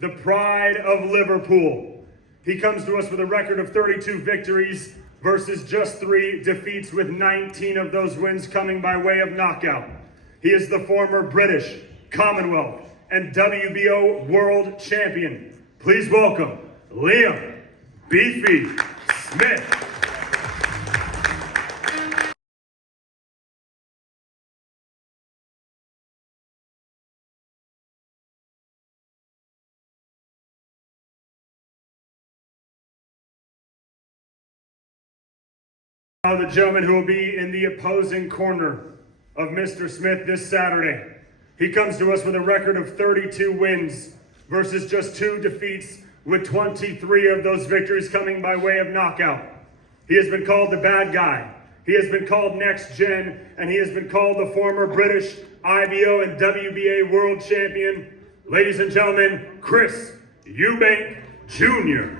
the pride of Liverpool. He comes to us with a record of 32 victories versus just 3 defeats, with 19 of those wins coming by way of knockout. He is the former British, Commonwealth, and WBO World Champion. Please welcome Liam Beefy Smith. Now the gentleman who will be in the opposing corner of Mr. Smith this Saturday. He comes to us with a record of 32 wins versus just 2 defeats, with 23 of those victories coming by way of knockout. He has been called the bad guy. He has been called next gen, and he has been called the former British, IBO, and WBA World Champion. Ladies and gentlemen, Chris Eubank Jr.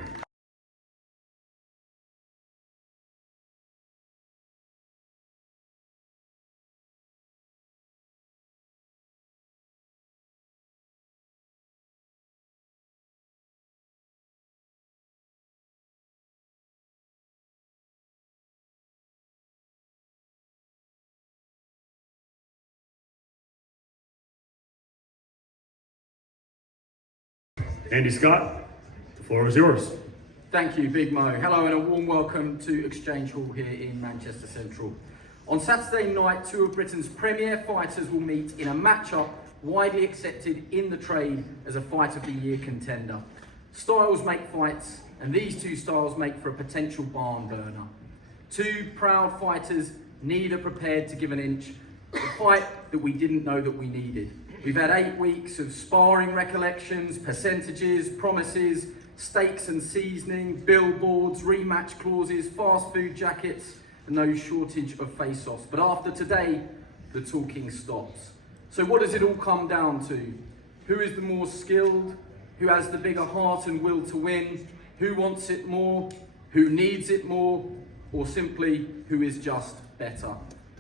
Andy Scott, the floor is yours. Thank you, Big Mo. Hello and a warm welcome to Exchange Hall here in Manchester Central. On Saturday night, 2 of Britain's premier fighters will meet in a matchup widely accepted in the trade as a Fight of the Year contender. Styles make fights, and these 2 styles make for a potential barn burner. 2 proud fighters, neither prepared to give an inch, a fight that we didn't know that we needed. We've had 8 weeks of sparring recollections, percentages, promises, stakes and seasoning, billboards, rematch clauses, fast food jackets, and no shortage of face-offs. But after today, the talking stops. So what does it all come down to? Who is the more skilled? Who has the bigger heart and will to win? Who wants it more? Who needs it more? Or simply, who is just better?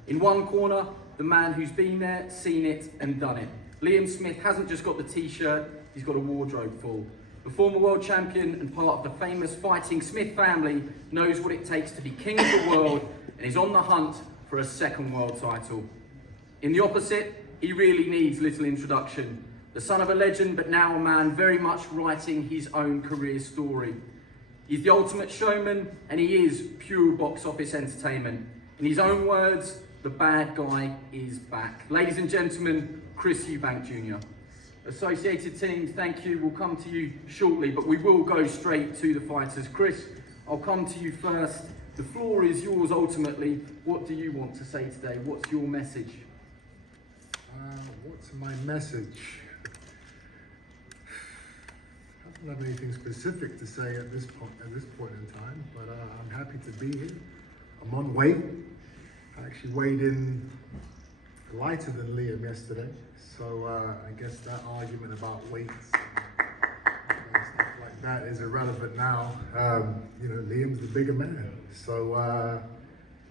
In one corner, the man who's been there, seen it, and done it. Liam Smith hasn't just got the t-shirt, he's got a wardrobe full. The former world champion and part of the famous Fighting Smith family knows what it takes to be king of the world, and is on the hunt for a 2nd world title. In the opposite, he really needs little introduction. The son of a legend, but now a man very much writing his own career story. He's the ultimate showman, and he is pure box office entertainment. In his own words, the bad guy is back. Ladies and gentlemen, Chris Eubank Jr. Associated teams, thank you. We'll come to you shortly, but we will go straight to the fighters. Chris, I'll come to you first. The floor is yours ultimately. What do you want to say today? What's your message? What's my message? I don't have anything specific to say at this point in time, but I'm happy to be here. I'm on weight. I actually weighed in lighter than Liam yesterday, so I guess that argument about weights and stuff like that is irrelevant now. You know, Liam's the bigger man, so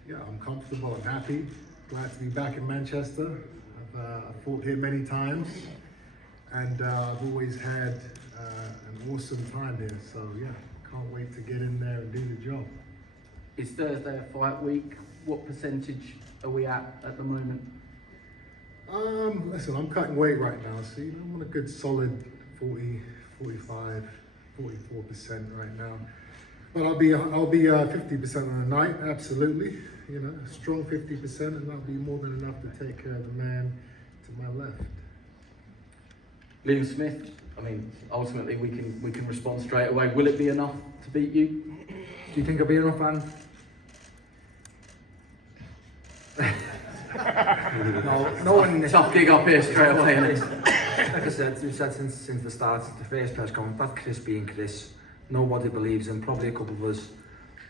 yeah, I'm comfortable, I'm happy, glad to be back in Manchester. I've fought here many times, and I've always had an awesome time here, so yeah, can't wait to get in there and do the job. It's Thursday of fight week. What percentage are we at the moment? Listen, I'm cutting weight right now, so you know, I'm on a good solid 40, 45, 44% right now. But I'll be 50% on the night, absolutely. You know, a strong 50%, and that'll be more than enough to take care of the man to my left. Liam Smith, I mean, ultimately we can respond straight away. Will it be enough to beat you? Do you think it'll be enough, man? no one. Tough gig up here straight away. Like I said, we've said since the start, the first press conference, that Chris being Chris, nobody believes him. Probably a couple of us,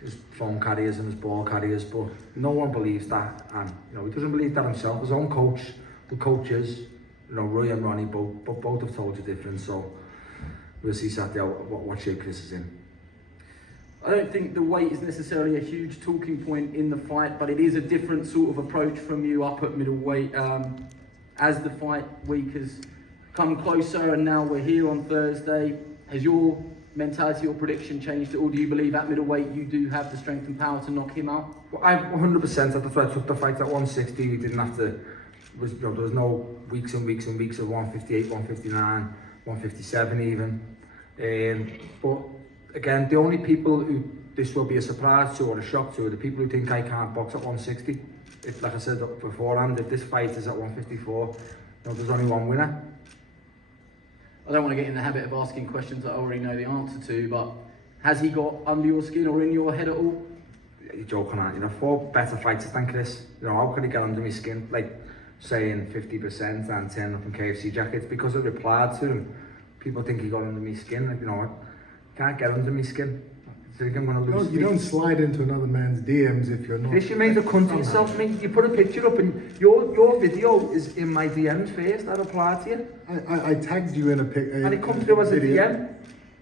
his phone carriers and his ball carriers, but no one believes that. And you know, he doesn't believe that himself. His own coach, the coaches, you know, Roy and Ronnie, both have told you different. So we'll see Saturday what shape Chris is in. I don't think the weight is necessarily a huge talking point in the fight, but it is a different sort of approach from you up at middleweight. As the fight week has come closer, and now we're here on Thursday. Has your mentality or prediction changed at all? Do you believe at middleweight you do have the strength and power to knock him out? Well, I 100% at the threat took the fight at 160. We didn't have to. There was no weeks and weeks and weeks of 158, 159, 157 even. But again, the only people who this will be a surprise to or a shock to are the people who think I can't box at 160. If, like I said beforehand, if this fight is at 154, there's only one winner. I don't want to get in the habit of asking questions that I already know the answer to, but has he got under your skin or in your head at all? You're joking, aren't you? 4 better fighters than Chris. How could he get under my skin? Like saying 50% and turning up in KFC jackets because I replied to him. People think he got under my skin. Like, I can't get under my skin. I think I'm going to lose. You don't slide into another man's DMs if you're not. Chris, you made a cunt of yourself, mate. You put a picture up and your video is in my DMs first. I replied to you. I tagged you in a pic. And it come through as a DM.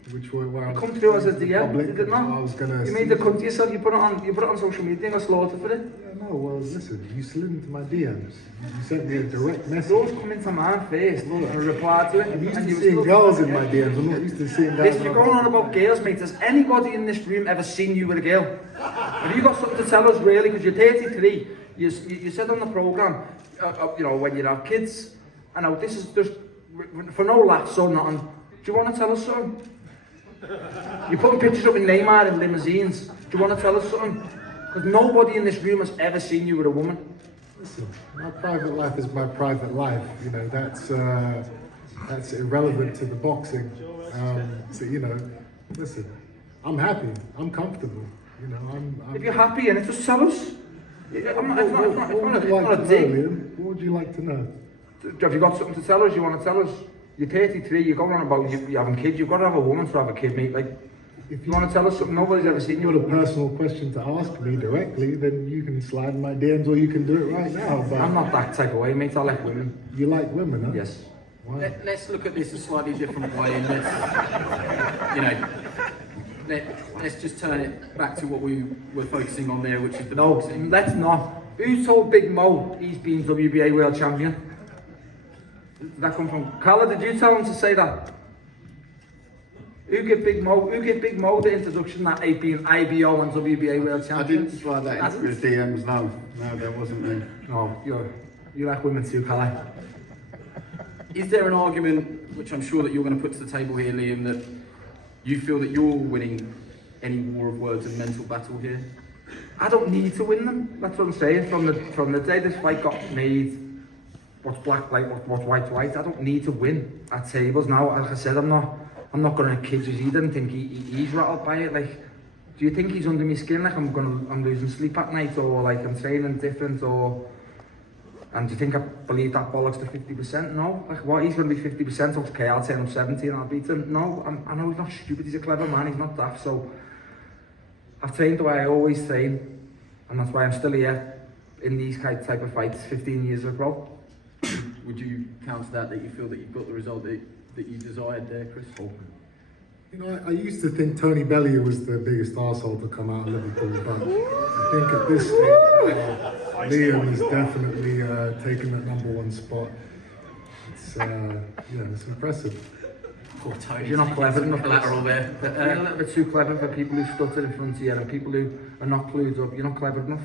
Which were well. It come through as a DM, public, did it not? I was gonna. You made a cunt of yourself. You put it on social media and got slaughtered for it. Yeah, no, well, listen. You slid into my DMs. You sent me a direct message. Yours come into mine first and replied to it. I'm used and to you seeing still girls in my DMs. I'm not used to seeing guys. Listen, you're going on about girls, mate. Has anybody in this room ever seen you with a girl? Have you got something to tell us, really? Because you're 33. You said on the programme, when you have kids, I know this is just for no laughs or nothing. Do you want to tell us something? You're putting pictures up in Neymar in limousines. Do you want to tell us something? Because nobody in this room has ever seen you with a woman. Listen, my private life is my private life. That's irrelevant to the boxing. Listen, I'm happy. I'm comfortable. If you're happy in it, just tell us. It's not a dig. What would you like to know? Have you got something to tell us? You want to tell us? You're 33, you're going on about you having kids. You've got to have a woman to have a kid, mate. Like, if you want to tell us something nobody's ever seen you. You Got a personal question to ask me directly, then you can slide in my DMs or you can do it right now. But I'm not that type of way, mate. I like women. You like women, huh? Yes. Wow. Let's look at this a slightly different way, and let's just turn it back to what we were focusing on there, which is the boxing. Let's not. Who told Big Mo he's been WBA world champion? Did that come from Carla? Did you tell him to say that? Who gave Big Mo the introduction that he'd been IBO and WBA world champion? I didn't slide that into his DMs, no, that wasn't me. No, you like women too, Carla. Is there an argument, which I'm sure that you're going to put to the table here, Liam, that you feel that you're winning any war of words and mental battle here? I don't need to win them. That's what I'm saying. From the day this fight got made, what's black, what's white. I don't need to win at tables now. Like I said, I'm not going to kid you. He didn't think he's rattled by it. Like, do you think he's under my skin? Like I'm losing sleep at night, or like I'm training different, or? And do you think I believe that bollocks to 50%? No. Like, what? He's going to be 50%. Okay, I'll turn him 70 and I'll beat him. No, I know he's not stupid. He's a clever man. He's not daft. So I've trained the way I always train, and that's why I'm still here in these type of fights 15 years ago. Would you counter that you feel that you've got the result that you desired there, Chris? I used to think Tony Bellew was the biggest arsehole to come out of Liverpool, but I think at this stage, Liam has definitely taken that #1 spot. It's impressive. Poor Tony. You're not clever enough. Collateral there. You're a little bit too clever for people who stutter in front of you and people who are not clued up. You're not clever enough.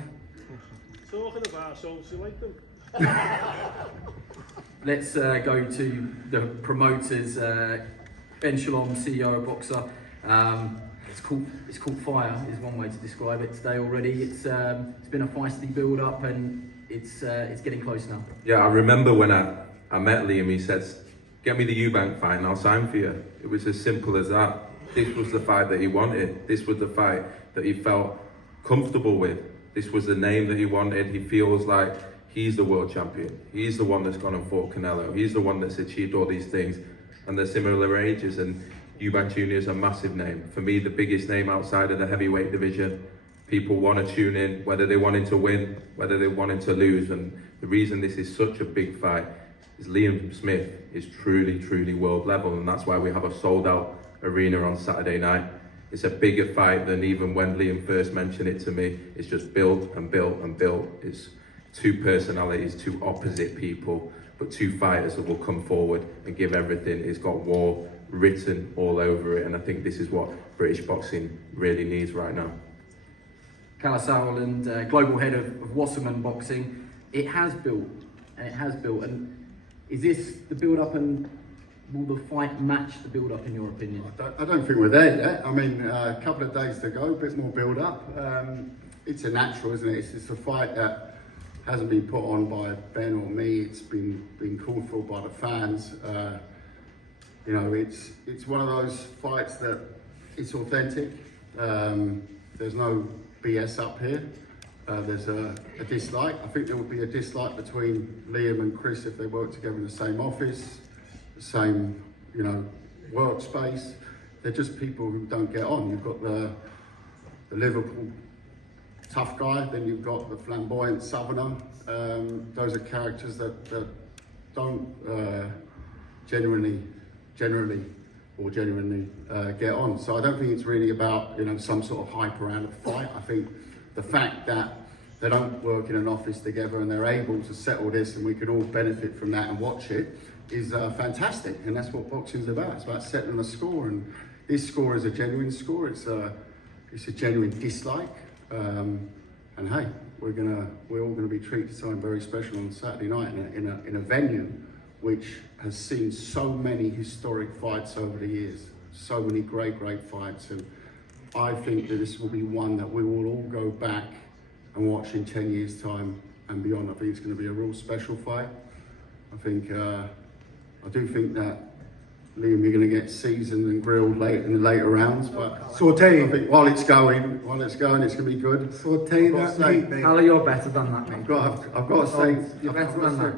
Talking of arseholes, you like them? Let's go to the promoters. Ben Shalom, CEO of Boxer. It's called fire is one way to describe it today already. It's been a feisty build up and it's getting close now. Yeah, I remember when I met Liam, he said, "Get me the Eubank fight and I'll sign for you." It was as simple as that. This was the fight that he wanted. This was the fight that he felt comfortable with. This was the name that he wanted. He feels like he's the world champion. He's the one that's gone and fought Canelo. He's the one that's achieved all these things. And they're similar ages, and Eubank Jr is a massive name. For me, the biggest name outside of the heavyweight division. People want to tune in, whether they want him to win, whether they want him to lose. And the reason this is such a big fight is Liam Smith is truly, truly world level, and that's why we have a sold out arena on Saturday night. It's a bigger fight than even when Liam first mentioned it to me. It's just built and built and built. It's two personalities, two opposite people, but two fighters that will come forward and give everything. It's got war written all over it, and I think this is what British boxing really needs right now. Calla Sowland, global head of Wasserman Boxing. It has built, and is this the build-up, and will the fight match the build-up in your opinion? I don't think we're there yet. I mean, a couple of days to go, a bit more build-up. It's a natural, isn't it? It's a fight that hasn't been put on by Ben or me. It's been called for by the fans. You know, it's one of those fights that it's authentic. There's no BS up here. There's a dislike. I think there would be a dislike between Liam and Chris if they worked together in the same office, the same, you know, workspace. They're just people who don't get on. You've got the Liverpool tough guy, then you've got the flamboyant southerner. Those are characters that don't genuinely get on. So I don't think it's really about, you know, some sort of hype around the fight. I think the fact that they don't work in an office together and they're able to settle this and we can all benefit from that and watch it is fantastic. And that's what boxing's about. It's about settling a score, and this score is a genuine score. It's a genuine dislike. And hey, we're all gonna be treated to something very special on Saturday night in a venue which has seen so many historic fights over the years, so many great fights, and I think that this will be one that we will all go back and watch in 10 years' time and beyond. I think it's going to be a real special fight. I do think that Liam, you're going to get seasoned and grilled late in the later rounds, but Sauté. I think while it's going, it's going to be good. Sauté that meat, mate. Calla, you're better than that, mate. I've got to say, You're better than that.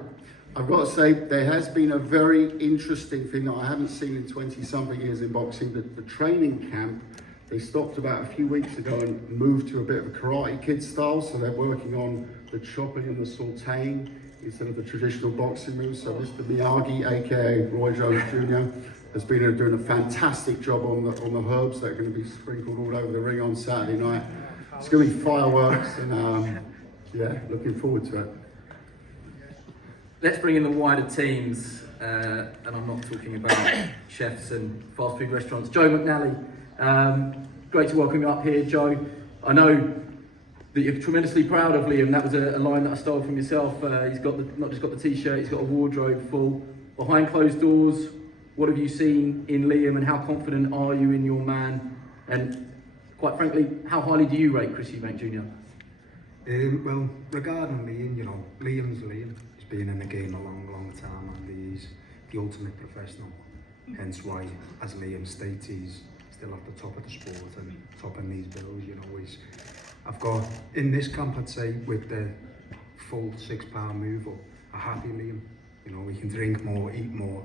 I've got to say, there has been a very interesting thing that I haven't seen in 20-something years in boxing. The training camp, they stopped about a few weeks ago and moved to a bit of a Karate Kid style. So they're working on the chopping and the sauteing instead of the traditional boxing moves. So Mr. Miyagi, aka Roy Jones Jr, has been doing a fantastic job on the herbs that are going to be sprinkled all over the ring on Saturday night. It's going to be fireworks, and yeah, looking forward to it. Let's bring in the wider teams, and I'm not talking about chefs and fast food restaurants. Joe McNally, great to welcome you up here, Joe. I know that you're tremendously proud of Liam. That was a line that I stole from yourself. He's got not just got the t-shirt, he's got a wardrobe full. Behind closed doors, what have you seen in Liam, and how confident are you in your man? And quite frankly, how highly do you rate Chris Eubank Jr? Well, regarding Liam, you know, Liam's Liam. He's been in the game a long time, and he's the ultimate professional. Hence why, as Liam states, he's still at the top of the sport and topping these bills. You know, I've got in this camp, I'd say, with the full 6 pound move up, a happy Liam. You know, he can drink more, eat more.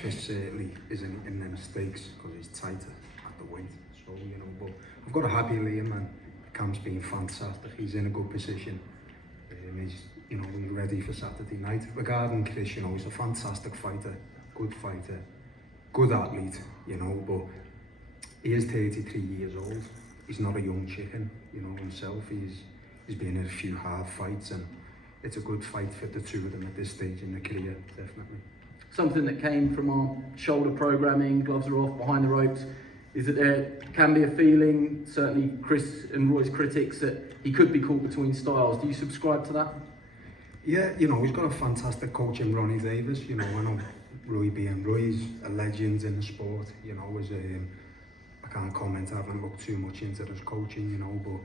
Chris certainly isn't in them stakes because he's tighter at the weight. So, you know, but I've got a happy Liam, and the camp's been fantastic. He's in a good position. He's ready for Saturday night. Regarding Chris, you know, he's a fantastic fighter, good athlete, you know, but he is 33 years old. He's not a young chicken, you know, himself. He's been in a few hard fights, and it's a good fight for the two of them at this stage in their career, definitely. Something that came from our shoulder programming, gloves are off, behind the ropes, is that there can be a feeling, certainly Chris and Roy's critics, that he could be caught between styles. Do you subscribe to that? Yeah, you know, he's got a fantastic coach in Ronnie Davis. You know, I know Roy's a legend in the sport. You know, I can't comment, I haven't looked too much into his coaching, you know, but,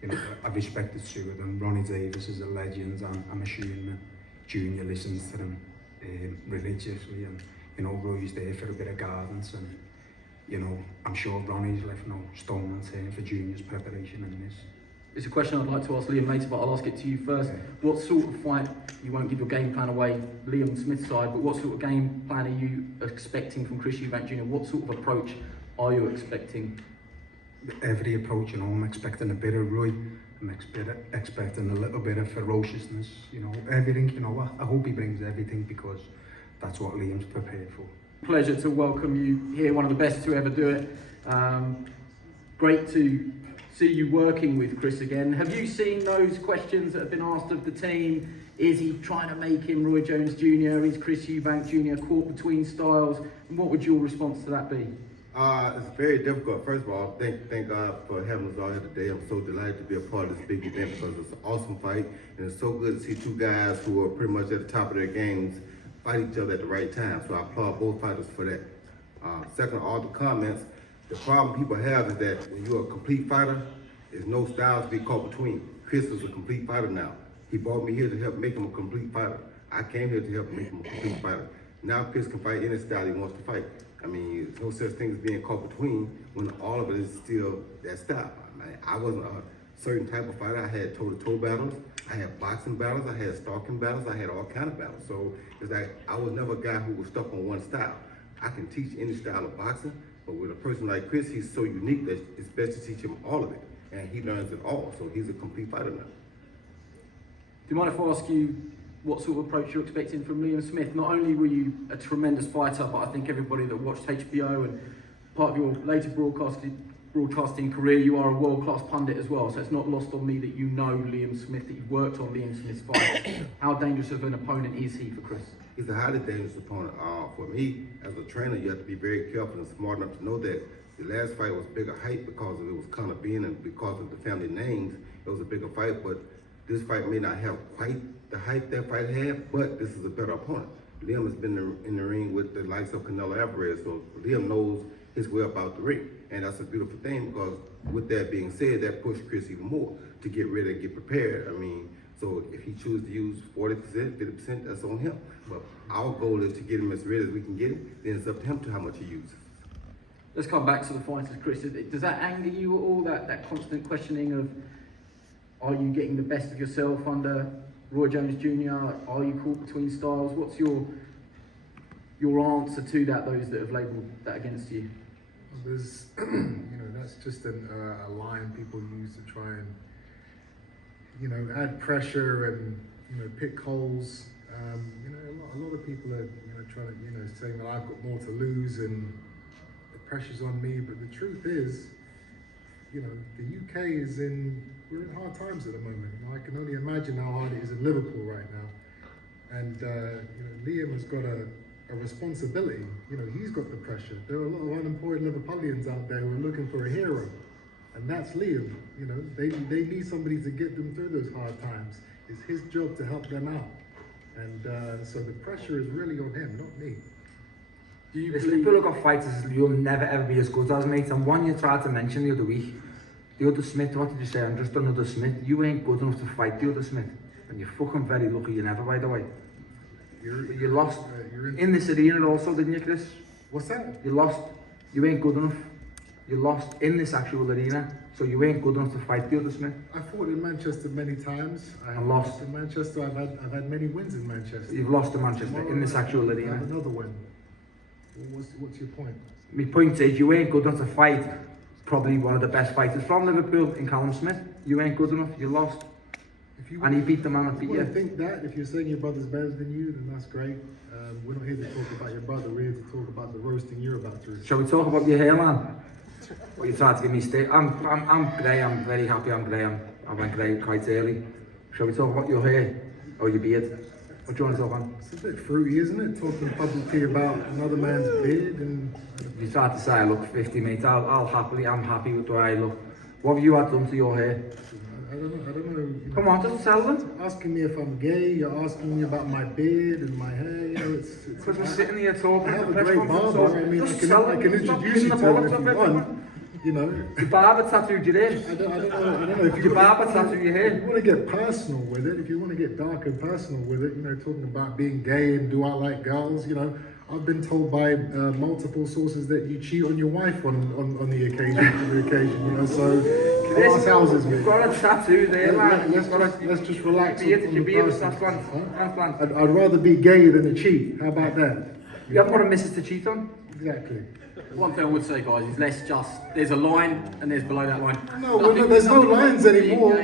you know, I respect the two of them. Ronnie Davis is a legend, and I'm assuming that Junior listens to them religiously, and, you know, Roy's there for a bit of guidance, and, you know, I'm sure Ronnie's left no stone unturned for Junior's preparation in this. It's a question I'd like to ask Liam later, but I'll ask it to you first. Okay. What sort of fight, you won't give your game plan away, Liam Smith's side, but what sort of game plan are you expecting from Chris Eubank Jr? What sort of approach are you expecting? Every approach, you know, I'm expecting a bit of Roy, I'm expecting a little bit of ferociousness, you know, everything, you know, I hope he brings everything, because that's what Liam's prepared for. Pleasure to welcome you here, one of the best to ever do it. Great to see you working with Chris again. Have you seen those questions that have been asked of the team Is he trying to make him Roy Jones Jr? Is Chris Eubank Jr caught between styles? And what would your response to that be? It's very difficult. First of all, thank God for having us all here today. I'm so delighted to be a part of this big event because it's an awesome fight, and it's so good to see two guys who are pretty much at the top of their games fight each other at the right time. So I applaud both fighters for that. Second, all the comments. The problem people have is that when you're a complete fighter, there's no styles to be caught between. Chris is a complete fighter now. He brought me here to help make him a complete fighter. I came here to help make him a complete fighter. Now Chris can fight any style he wants to fight. I mean, there's no such thing as being caught between when all of it is still that style. I wasn't a certain type of fighter. I had toe-to-toe battles. I had boxing battles. I had stalking battles. I had all kind of battles. So it's like I was never a guy who was stuck on one style. I can teach any style of boxing, but with a person like Chris, he's so unique that it's best to teach him all of it. And he learns it all, so he's a complete fighter now. Do you mind if I ask you what sort of approach you're expecting from Liam Smith? Not only were you a tremendous fighter, but I think everybody that watched HBO and part of your later broadcasting career, you are a world-class pundit as well. So it's not lost on me that you know Liam Smith, that you've worked on Liam Smith's fights. How dangerous of an opponent is he for Chris? He's a highly dangerous opponent. For me, as a trainer, you have to be very careful and smart enough to know that the last fight was bigger hype because of it was kind of being and because of the family names. It was a bigger fight, but this fight may not have quite the hype that fight had, but this is a better opponent. Liam has been in the ring with the likes of Canelo Alvarez, so Liam knows his way about the ring. And that's a beautiful thing because with that being said, that pushed Chris even more to get ready and get prepared. I mean, so if he chooses to use 40%, 50%, that's on him. But our goal is to get him as ready as we can get him, then it's up to him to how much he uses. Let's come back to the fighters, Chris. Does that anger you at all, that constant questioning of, are you getting the best of yourself under Roy Jones Jr? Are you caught between styles? What's your answer to that, those that have labelled that against you? Well, there's, that's just a line people use to try and, add pressure and, pick holes. A lot of people are, trying to, saying that I've got more to lose and the pressure's on me. But the truth is, the UK we're in hard times at the moment. I can only imagine how hard it is in Liverpool right now. And, Liam has got a responsibility. He's got the pressure. There are a lot of unemployed Liverpudlians out there who are looking for a hero. And that's Liam. They need somebody to get them through those hard times. It's his job to help them out. And so the pressure is really on him, not me. There's people who got fighters you'll never ever be as good as, mate. And one you tried to mention the other week, the other Smith, what did you say? I'm just another Smith. You ain't good enough to fight the other Smith. And you're fucking very lucky you never, by the way. You lost in this arena also, didn't you, Chris? What's that? You lost. You ain't good enough. You lost in this actual arena, so you ain't good enough to fight the other Smith. I fought in Manchester many times. I lost in Manchester. I've had many wins in Manchester. You've lost to Manchester Tomorrow in this actual I arena. have another win. What's your point? My point is, you ain't good enough to fight probably one of the best fighters from Liverpool in Callum Smith. You ain't good enough. You lost. And he beat the man that beat you. I think that if you're saying your brother's better than you, then that's great. We're not here to talk about your brother. We're here to talk about the roasting you're about to receive. Shall we talk about your hair, man? What you tried to give me stick. I'm grey. I'm very happy. I'm grey. I went grey quite early. Shall we talk about your hair or your beard? What do you want to talk on? It's a bit fruity, isn't it? Talking publicly about another man's beard and. You tried to say I look 50, mate. I'm happy with the way I look. What have you had done to your hair? I don't know. Come on, just tell them. Asking me if I'm gay, you're asking me about my beard and my hair, it's because we're sitting here talking. I have a great barber, I mean, I can introduce you to him if you want. Your barber tattooed your hair. I don't know if your barber tattooed your hair. If you want to get personal with it, if you want to get dark and personal with it, talking about being gay and do I like girls, I've been told by multiple sources that you cheat on your wife on the occasion, so glass houses. You've got a tattoo there, man. Let's just relax. I'd rather be gay than a cheat. How about that? You haven't got a missus to cheat on? Exactly. One thing I would say, guys, is there's a line and there's below that line. No, there's no lines anymore.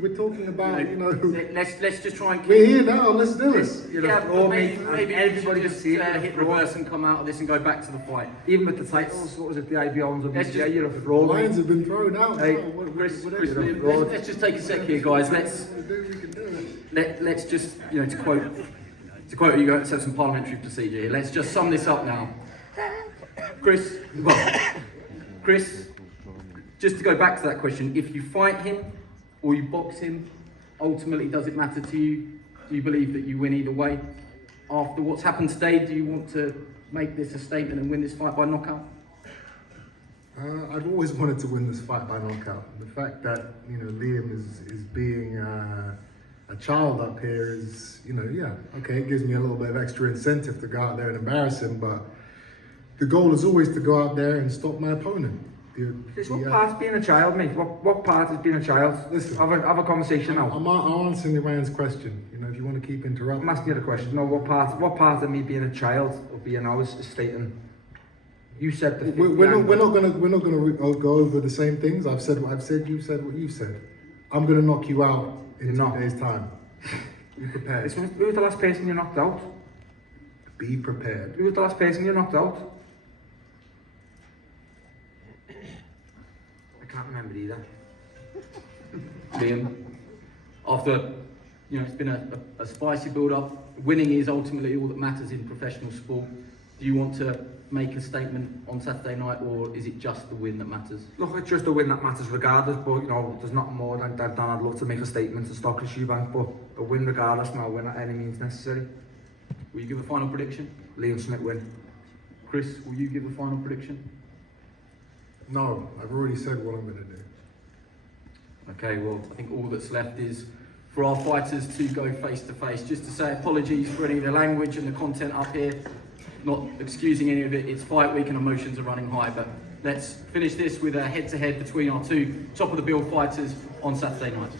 we're talking about, you know, let's just try and we're here now, let's do it. You're yeah, a floor, but mate, maybe and everybody just just see it. You're a hit floor. reverse and come out of this and go back to the fight. Even with the titles, what was it, the IBO and Let's WBA, just- you're a The fraud. lines mate. have been thrown out. Hey, now. What- Chris, whatever Chris, we let's just take a sec here, guys. Let's can do it. let's just, you know, to quote you guys, have some parliamentary procedure here. Let's just sum this up now. Chris, just to go back to that question, if you fight him or you box him, ultimately, does it matter to you? Do you believe that you win either way? After what's happened today, do you want to make this a statement and win this fight by knockout? I've always wanted to win this fight by knockout. The fact that, you know, Liam is being a child up here is, you know, yeah, okay, it gives me a little bit of extra incentive to go out there and embarrass him, but the goal is always to go out there and stop my opponent. What part's being a child, mate? What part is being a child? Listen, have a conversation now. I'm answering the man's question. You know, if you want to keep interrupting. I'm asking you the question. No, what part of me being a child of being ours is stating? You said the. We're not gonna go over the same things. I've said what I've said. You've said what you've said. I'm gonna knock you out in 2 days' time. Be prepared. Who was the last person you knocked out? Be prepared. Who was the last person you knocked out? I can't remember either. Liam, after, you know, it's been a spicy build-up, winning is ultimately all that matters in professional sport. Do you want to make a statement on Saturday night, or is it just the win that matters? Look, it's just the win that matters regardless, but, you know, there's nothing more than I'd love to make a statement to stop Chris Eubank, but a win regardless, no win at any means necessary. Will you give a final prediction? Liam Smith win. Chris, will you give a final prediction? No, I've already said what I'm gonna do. Okay, well, I think all that's left is for our fighters to go face to face. Just to say apologies for any of the language and the content up here. Not excusing any of it. It's fight week and emotions are running high. But let's finish this with a head-to-head between our two top of the bill fighters on Saturday night.